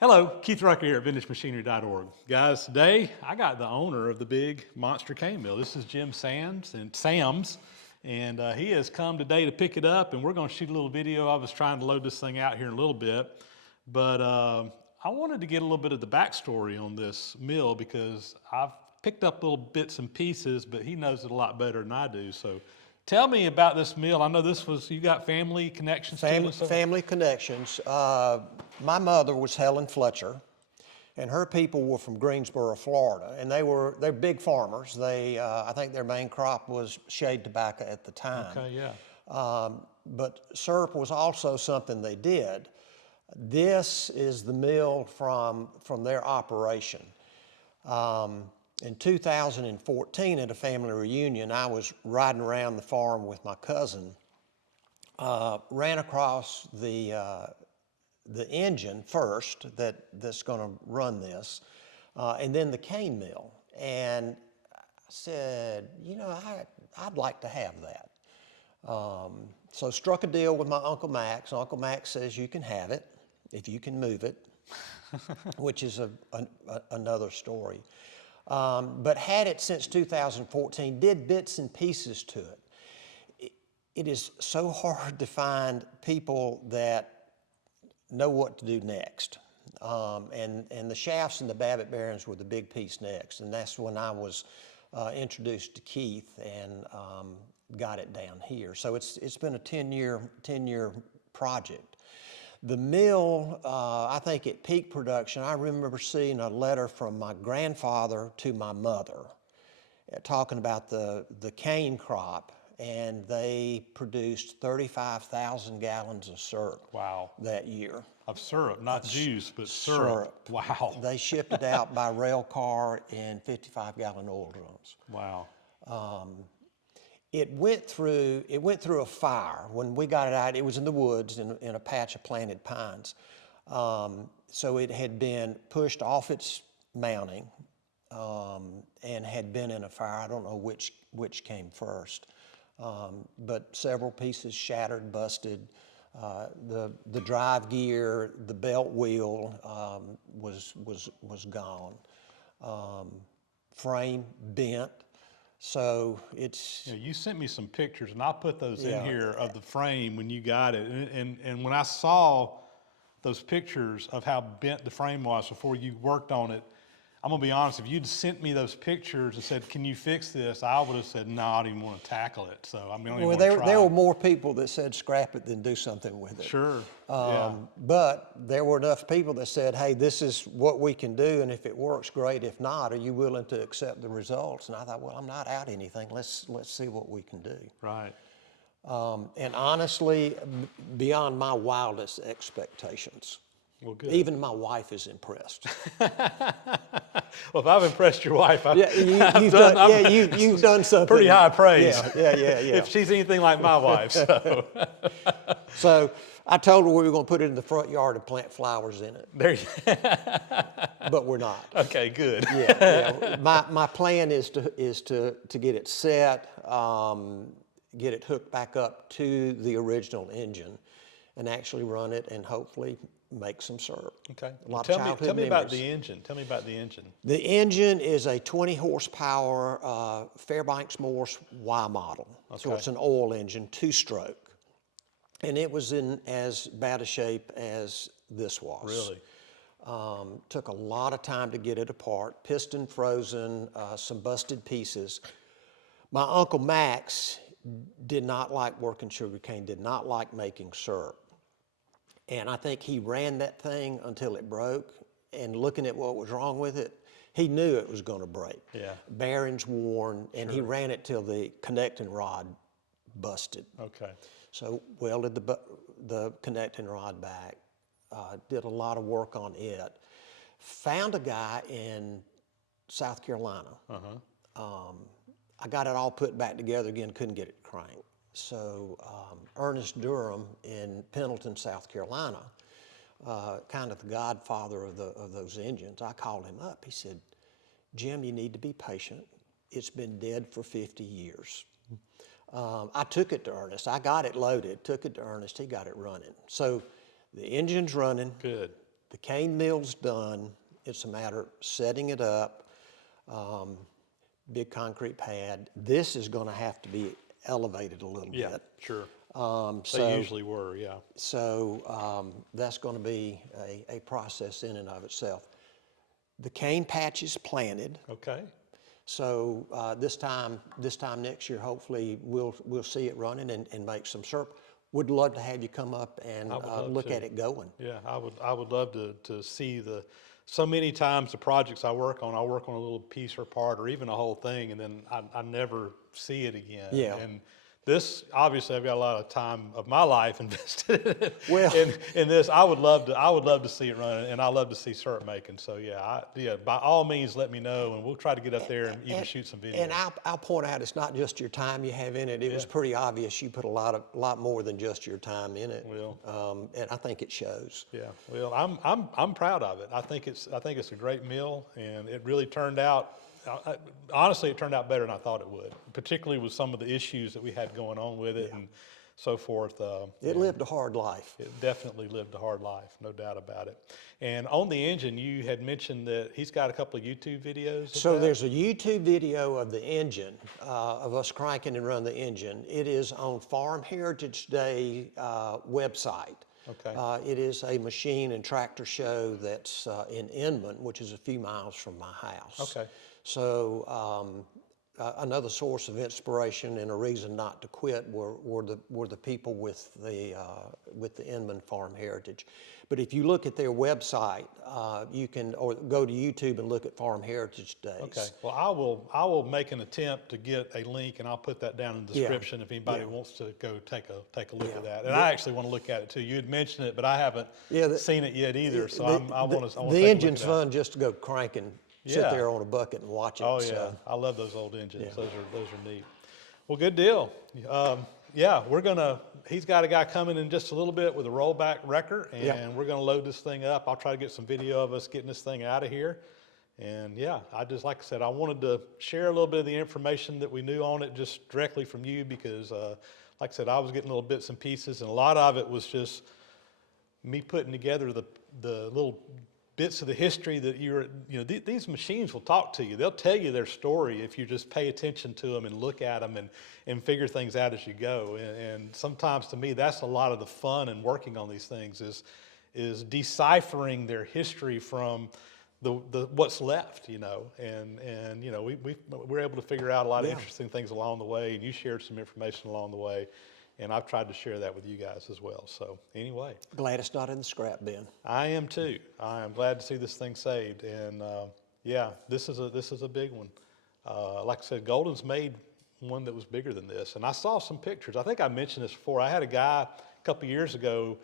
Hello, Keith Rucker here at VintageMachinery.org. Guys, today I got the owner of the big monster cane mill. This is Jim Sams, and he has come today to pick it up, and we're going to shoot a little video. I was trying to load this thing out here in a little bit, but I wanted to get a little bit of the backstory on this mill because I've picked up little bits and pieces, but he knows it a lot better than I do. So tell me about this mill. I know you got family connections to this. Family connections. My mother was Helen Fletcher, and her people were from Greensboro, Florida, and they're big farmers. I think their main crop was shade tobacco at the time. Okay, yeah. But syrup was also something they did. This is the mill from their operation. In 2014 at a family reunion, I was riding around the farm with my cousin, ran across the engine first that's going to run this, and then the cane mill. And I said, you know, I'd like to have that. So struck a deal with my Uncle Max. Uncle Max says you can have it if you can move it, which is another story. But had it since 2014, did bits and pieces to it. It is so hard to find people that know what to do next. And the shafts and the Babbitt bearings were the big piece next. And that's when I was introduced to Keith and got it down here. So it's been a 10-year project. The mill, I think at peak production, I remember seeing a letter from my grandfather to my mother talking about the cane crop, and they produced 35,000 gallons of syrup. Wow. That year. Of syrup, not juice, but syrup. Wow. They shipped it out by rail car in 55-gallon oil drums. Wow. It went through a fire. When we got it out, it was in the woods in a patch of planted pines. So it had been pushed off its mounting and had been in a fire. I don't know which came first. But several pieces shattered, busted. The drive gear, the belt wheel was gone. Frame bent. So it's... Yeah, you sent me some pictures, and I'll put those in here of the frame when you got it. And when I saw those pictures of how bent the frame was before you worked on it, I'm gonna be honest, if you'd sent me those pictures and said, can you fix this? I would have said, no, I don't even want to tackle it. So I mean, there were more people that said scrap it than do something with it. Sure, yeah. But there were enough people that said, hey, this is what we can do, and if it works, great. If not, are you willing to accept the results? And I thought, well, I'm not out anything. Let's see what we can do. Right. And honestly, beyond my wildest expectations. Well, good. Even my wife is impressed. Well, if I've impressed your wife, you've done something. Pretty high praise. Yeah. If she's anything like my wife, so. So I told her we were going to put it in the front yard and plant flowers in it. There you But we're not. Okay, good. Yeah. My plan is to get it set, get it hooked back up to the original engine, and actually run it and hopefully make some syrup. Okay. Tell me about the engine. Tell me about the engine. The engine is a 20 horsepower Fairbanks Morse Y model. Okay. So it's an oil engine, 2-stroke. And it was in as bad a shape as this was. Really? Took a lot of time to get it apart. Piston frozen, some busted pieces. My Uncle Max did not like working sugarcane, did not like making syrup. And I think he ran that thing until it broke, and looking at what was wrong with it, he knew it was going to break. Yeah. Bearings worn, and he ran it till the connecting rod busted. Okay. So welded the connecting rod back, did a lot of work on it. Found a guy in South Carolina. I got it all put back together again, couldn't get it cranked. So Ernest Durham in Pendleton, South Carolina, kind of the godfather of those engines, I called him up. He said, Jim, you need to be patient. It's been dead for 50 years. I took it to Ernest. I got it loaded, took it to Ernest. He got it running. So the engine's running. Good. The cane mill's done. It's a matter of setting it up, big concrete pad. This is going to have to be elevated a little Yeah, bit. sure. So, They usually were, yeah. So that's going to be a process in and of itself. The cane patch is planted. Okay. So this time next year, hopefully we'll see it running and make some syrup. Would love to have you come up and look at it going. Yeah, I would love to see so many times the projects I work on a little piece or part or even a whole thing, and then I never see it again. Yeah. And this, obviously, I've got a lot of time of my life invested Well, in this. I would love to see it running, and I love to see syrup making. So yeah, by all means, let me know, and we'll try to get up there and even shoot some videos. And I'll point out, it's not just your time you have in it. It was pretty obvious you put a lot more than just your time in it. Well, and I think it shows. yeah, well, I'm proud of it. I think it's a great mill, and it really turned out. Honestly, it turned out better than I thought it would, particularly with some of the issues that we had going on with it and so forth. It lived a hard life. It definitely lived a hard life, no doubt about it. And on the engine, you had mentioned that he's got a couple of YouTube videos. So there's a YouTube video of the engine, of us cranking and running the engine. It is on Farm Heritage Day website. Okay. It is a machine and tractor show that's in Inman, which is a few miles from my house. Okay. So another source of inspiration and a reason not to quit were the people with the Inman Farm Heritage. But if you look at their website, you can or go to YouTube and look at Farm Heritage Days. Okay. Well, I will make an attempt to get a link, and I'll put that down in the description if anybody wants to go take a look at that. And I actually want to look at it too. You had mentioned it, but I haven't seen it yet either. So I want to. The engine's fun just to go cranking. Sit there on a bucket and watch it. Oh yeah, so. I love those old engines. Those are neat. Well, good deal. Yeah, he's got a guy coming in just a little bit with a rollback Rucker, and we're gonna load this thing up. I'll try to get some video of us getting this thing out of here. And yeah, like I said, I wanted to share a little bit of the information that we knew on it just directly from you because, like I said, I was getting little bits and pieces, and a lot of it was just me putting together the little bits of the history that these machines will talk to you. They'll tell you their story if you just pay attention to them and look at them and figure things out as you go. And sometimes to me, that's a lot of the fun in working on these things is deciphering their history from the what's left, and we're able to figure out a lot of interesting things along the way, and you shared some information along the way. And I've tried to share that with you guys as well. So anyway. Glad it's not in the scrap bin. I am too. I am glad to see this thing saved. And this is a big one. Like I said, Golden's made one that was bigger than this. And I saw some pictures. I think I mentioned this before. I had a guy a couple of years ago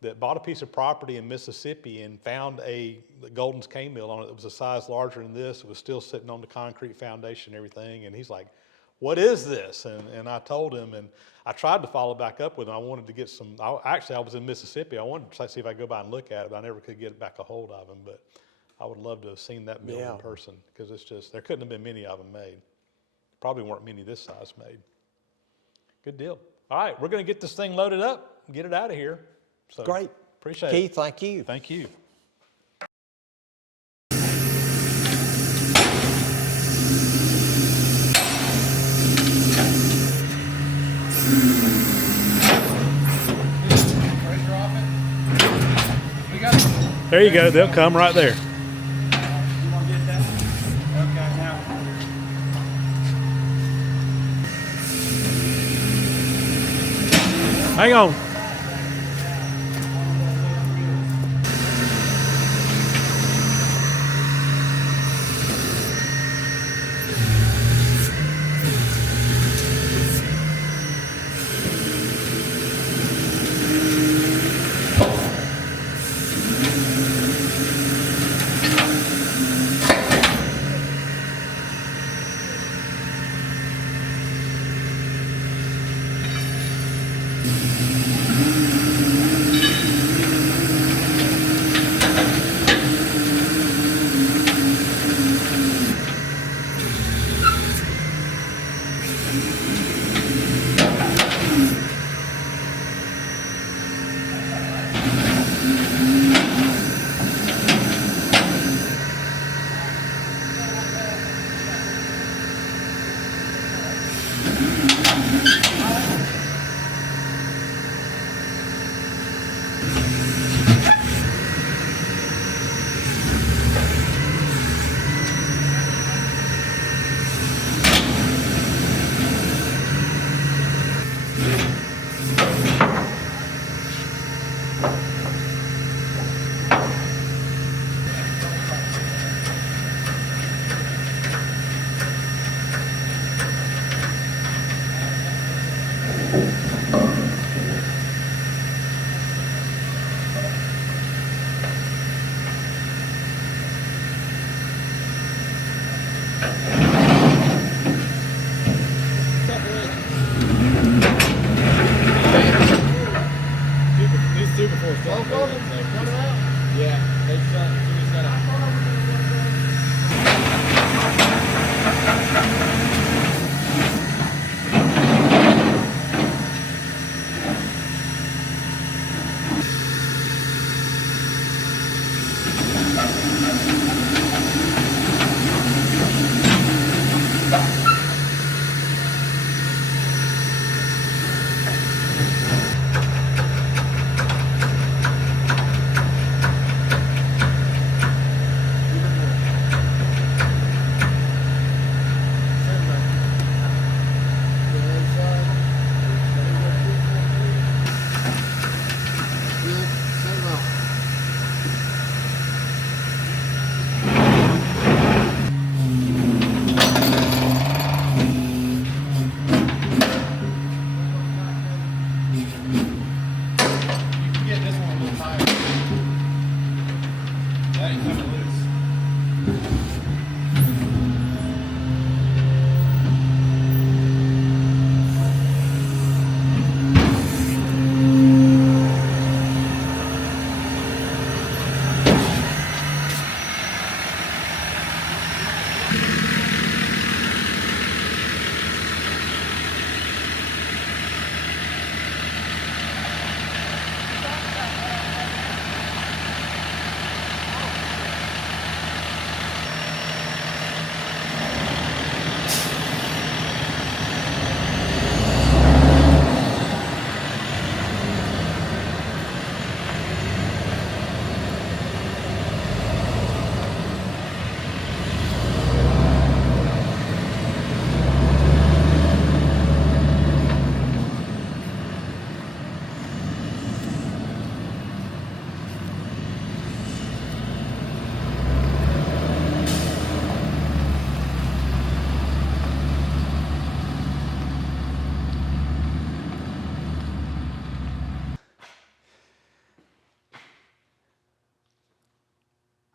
that bought a piece of property in Mississippi and found the Golden's cane mill on it that was a size larger than this. It was still sitting on the concrete foundation and everything. And he's like, what is this? And I told him, and I tried to follow back up with him. I wanted to get I was in Mississippi. I wanted to see if I could go by and look at it, but I never could get back a hold of him. But I would love to have seen that mill in person because there couldn't have been many of them made. Probably weren't many this size made. Good deal. All right, we're going to get this thing loaded up and get it out of here. So, great. Appreciate Keith, it. thank you. Thank you. There you go. They'll come right there. You want to get that? Okay, now. Hang on.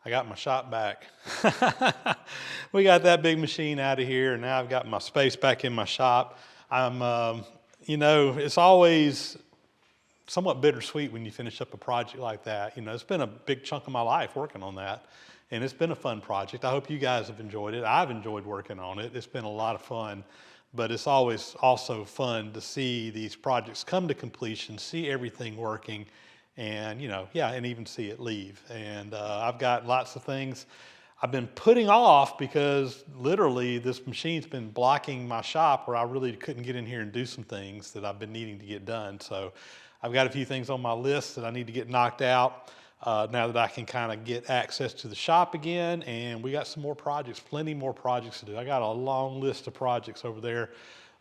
I got my shop back. We got that big machine out of here, and now I've got my space back in my shop. You know, it's always somewhat bittersweet when you finish up a project like that. You know, it's been a big chunk of my life working on that, and it's been a fun project. I hope you guys have enjoyed it. I've enjoyed working on it. It's been a lot of fun, but it's always also fun to see these projects come to completion, see everything working, and, you know, yeah, and even see it leave. And I've got lots of things I've been putting off because literally this machine's been blocking my shop where I really couldn't get in here and do some things that I've been needing to get done. So I've got a few things on my list that I need to get knocked out now that I can kind of get access to the shop again. And we got some more projects, plenty more projects to do. I got a long list of projects over there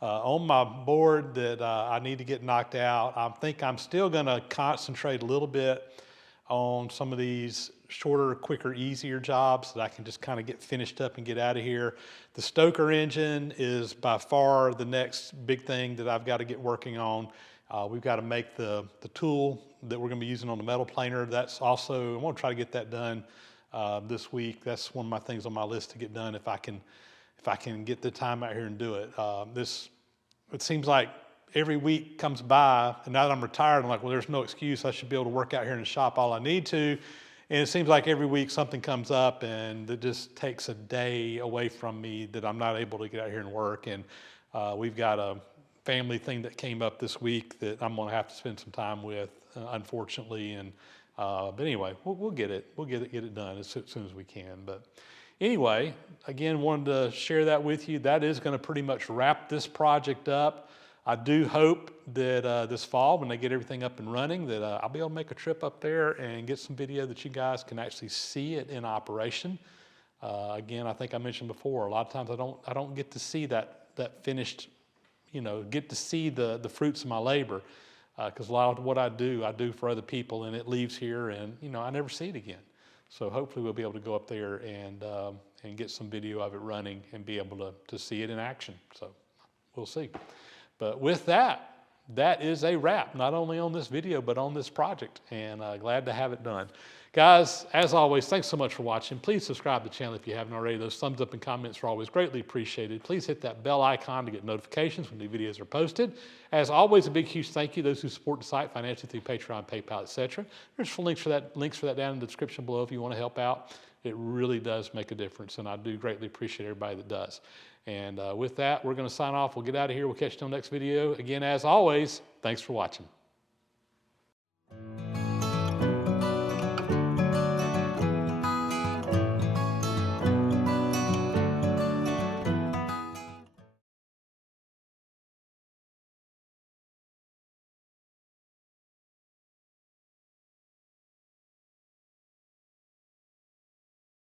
on my board that I need to get knocked out. I think I'm still gonna concentrate a little bit on some of these shorter, quicker, easier jobs that I can just kind of get finished up and get out of here. The stoker engine is by far the next big thing that I've got to get working on. We've got to make the tool that we're going to be using on the metal planer. That's also, I want to try to get that done this week. That's one of my things on my list to get done if I can get the time out here and do it. It seems like every week comes by, and now that I'm retired, I'm like, well, there's no excuse. I should be able to work out here in the shop all I need to. And it seems like every week something comes up and it just takes a day away from me that I'm not able to get out here and work. And we've got a family thing that came up this week that I'm gonna have to spend some time with, unfortunately. And but anyway, we'll get it done as soon as we can. But anyway, again, wanted to share that with you. That is gonna pretty much wrap this project up. I do hope that this fall, when they get everything up and running, that I'll be able to make a trip up there and get some video that you guys can actually see it in operation. Again, I think I mentioned before, a lot of times I don't get to see that finished, you know, get to see the fruits of my labor, because a lot of what I do for other people, and it leaves here, and you know, I never see it again. So hopefully we'll be able to go up there and get some video of it running and be able to see it in action. So we'll see. But with that, that is a wrap, not only on this video, but on this project, and glad to have it done. Guys, as always, thanks so much for watching. Please subscribe to the channel if you haven't already. Those thumbs up and comments are always greatly appreciated. Please hit that bell icon to get notifications when new videos are posted. As always, a big, huge thank you to those who support the site financially through Patreon, PayPal, etc. There's links for that down in the description below if you want to help out. It really does make a difference, and I do greatly appreciate everybody that does. And with that, we're going to sign off. We'll get out of here. We'll catch you on the next video. Again, as always, thanks for watching.